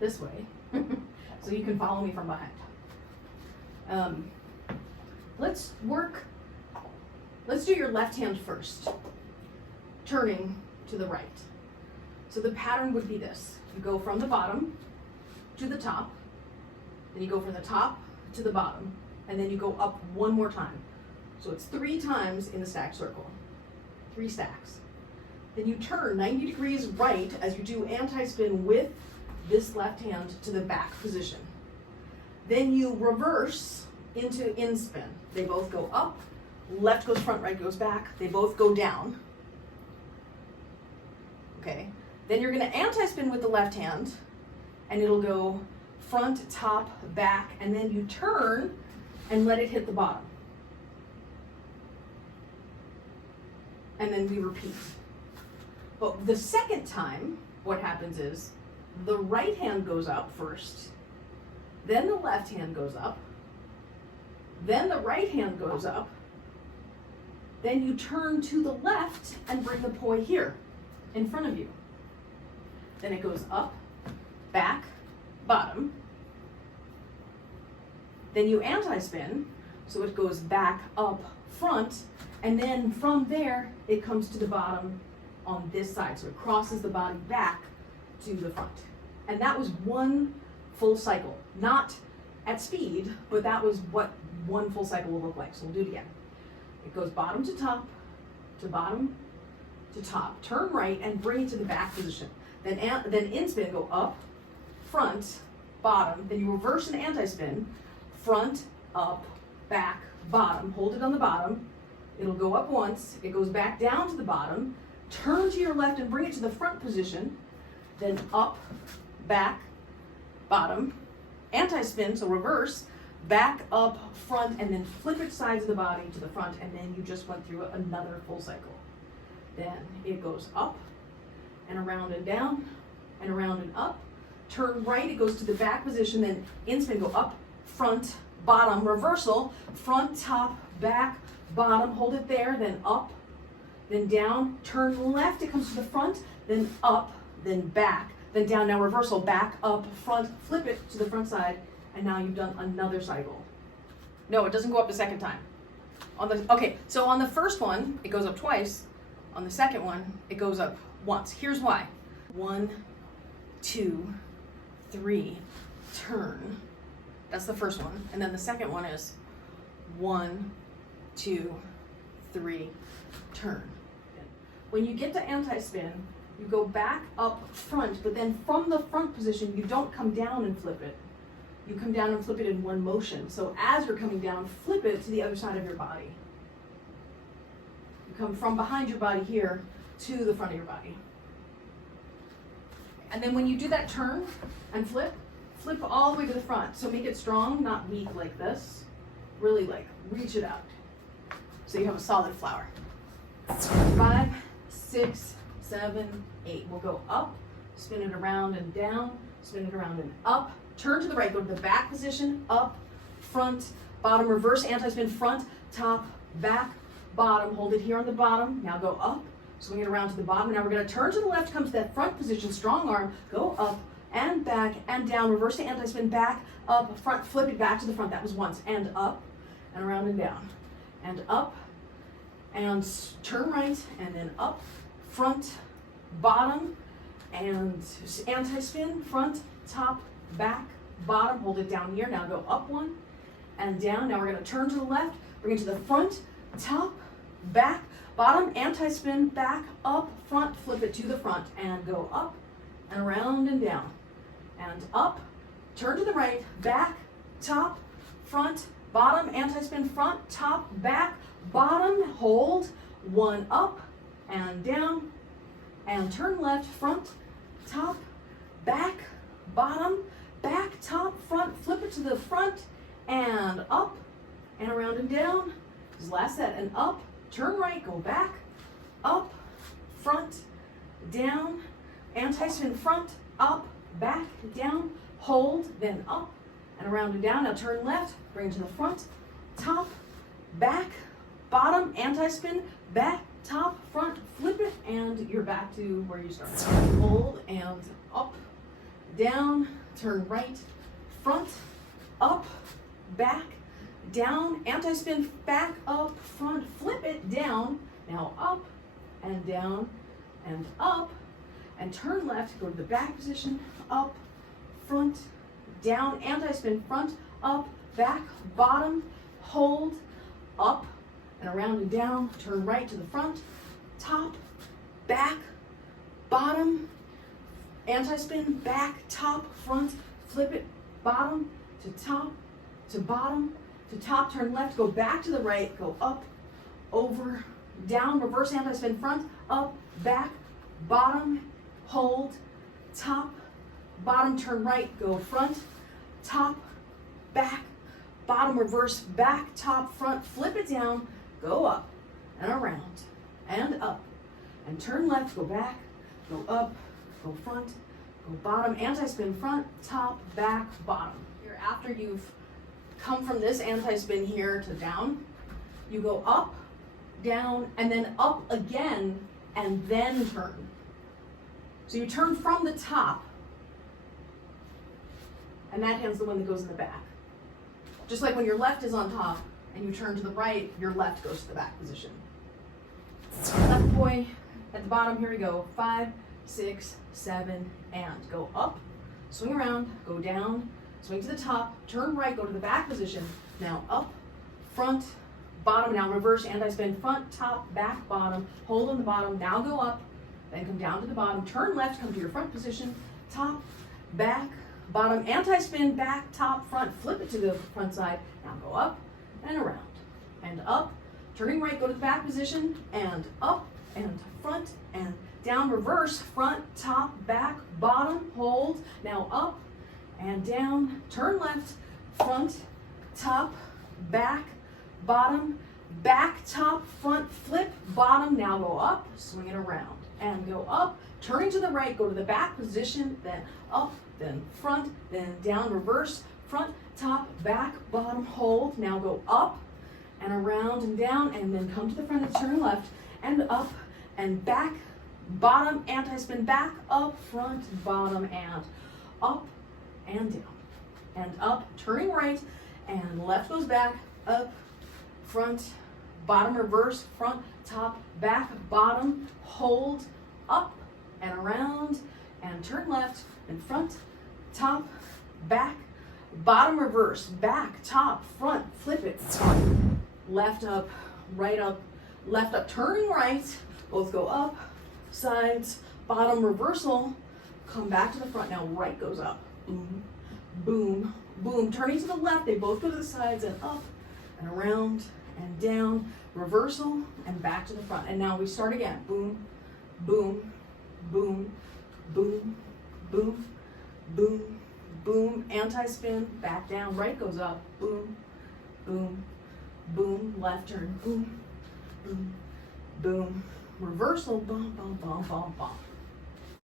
this way so you can follow me from behind. Let's do your left hand first, turning to the right. So the pattern would be this. You go from the bottom to the top, then you go from the top to the bottom, and then you go up one more time. So it's 3 times in the stack circle, 3 stacks. Then you turn 90 degrees right as you do anti-spin with this left hand to the back position. Then you reverse into in-spin. They both go up, left goes front, right goes back. They both go down. Okay. Then you're going to anti-spin with the left hand, and it'll go front, top, back, and then you turn and let it hit the bottom. And then we repeat. But the second time, what happens is the right hand goes up first, then the left hand goes up, then the right hand goes up, then you turn to the left and bring the poi here in front of you. Then it goes up, back, bottom. Then you anti-spin, so it goes back, up, front, and then from there, it comes to the bottom on this side. So it crosses the body back to the front. And that was one full cycle. Not at speed, but that was what one full cycle will look like. So we'll do it again. It goes bottom to top, to bottom to top. Turn right and bring it to the back position. Then in spin, go up, front, bottom. Then you reverse and anti-spin, front, up, back, bottom. Hold it on the bottom. It'll go up once. It goes back down to the bottom. Turn to your left and bring it to the front position. Then up, back, bottom, anti-spin, so reverse, back, up, front, and then flip it sides of the body to the front, and then you just went through another full cycle. Then it goes up, and around and down, and around and up. Turn right, it goes to the back position, then in spin, go up, front, bottom, reversal, front, top, back, bottom, hold it there, then up, then down, turn left, it comes to the front, then up, then back, then down, now reversal, back, up, front, flip it to the front side, and now you've done another cycle. No, it doesn't go up the second time. Okay, so on the first one, it goes up twice. On the second one, it goes up once. Here's why. 1, 2, 3, turn. That's the first one. And then the second one is 1, 2, 3, turn. When you get to anti-spin, you go back up front, but then from the front position, you don't come down and flip it. You come down and flip it in one motion. So as you're coming down, flip it to the other side of your body. You come from behind your body here to the front of your body. And then when you do that turn and flip all the way to the front. So make it strong, not weak like this. Really like reach it out. So you have a solid flower. 5, 6, 7, 8. We'll go up, spin it around and down, spin it around and up. Turn to the right, go to the back position, up, front, bottom, reverse, anti-spin, front, top, back, bottom. Hold it here on the bottom. Now go up, swing it around to the bottom. Now we're going to turn to the left, come to that front position, strong arm, go up and back and down, reverse to anti-spin, back, up, front, flip it back to the front. That was once. And up, and around and down. And up, and turn right, and then up, front, bottom, and anti-spin, front, top, back, bottom, hold it down here. Now go up one and down. Now we're going to turn to the left, bring it to the front, top, back, bottom, anti-spin, back, up, front, flip it to the front, and go up and around and down. And up, turn to the right, back, top, front, bottom, anti-spin, front, top, back, bottom, hold, one up and down, and turn left, front, top, back, bottom, back, top, front, flip it to the front, and up, and around and down. This is the last set, and up, turn right, go back, up, front, down, anti-spin, front, up, back, down, hold, then up, and around and down. Now turn left, bring it to the front, top, back, bottom, anti-spin, back, top, front, flip it, and you're back to where you started. Hold, and up, down, turn right, front, up, back, down, anti-spin, back, up, front, flip it, down, now up, and down, and up, and turn left, go to the back position, up, front, down, anti-spin, front, up, back, bottom, hold, up, and around and down, turn right to the front, top, back, bottom, anti-spin, back, top, front, flip it, bottom, to top, to bottom, to top, turn left, go back to the right, go up, over, down, reverse anti-spin, front, up, back, bottom, hold, top, bottom, turn right, go front, top, back, bottom, reverse, back, top, front, flip it down, go up and around and up, and turn left, go back, go up, go front, go bottom, anti-spin, front, top, back, bottom. Here, after you've come from this anti-spin here to down, you go up, down, and then up again, and then turn. So you turn from the top, and that hand's the one that goes in the back. Just like when your left is on top, and you turn to the right, your left goes to the back position. Left poi at the bottom, here we go. 5, 6, 7, and go up, swing around, go down, swing to the top, turn right, go to the back position. Now up, front, bottom, now reverse, anti-spin, front, top, back, bottom, hold on the bottom, now go up, then come down to the bottom, turn left, come to your front position, top, back, bottom, anti-spin, back, top, front, flip it to the front side, now go up and around, and up, turning right, go to the back position, and up, and front, and down, reverse, front, top, back, bottom, hold, now up, and down, turn left, front, top, back, bottom, back, top, front, flip, bottom, now go up, swing it around, and go up, turning to the right, go to the back position, then up, then front, then down, reverse, front, top, back, bottom, hold, now go up, and around and down, and then come to the front and turn left, and up, and back, bottom, anti-spin, back, up, front, bottom, and up, and down, and up, turning right, and left goes back, up, front, bottom, reverse, front, top, back, bottom, hold, up, and around, and turn left, and front, top, back, bottom, reverse, back, top, front, flip it, left up, left up, turning right, both go up, sides, bottom, reversal, come back to the front, now right goes up, boom, boom, boom, turning to the left, they both go to the sides, and up, and around, and down, reversal, and back to the front, and now we start again, boom, boom, boom, boom, boom, boom, boom, anti-spin, back down, right goes up, boom, boom, boom, left turn, boom, boom, boom, reversal, bum, bum, bum, bum, bum.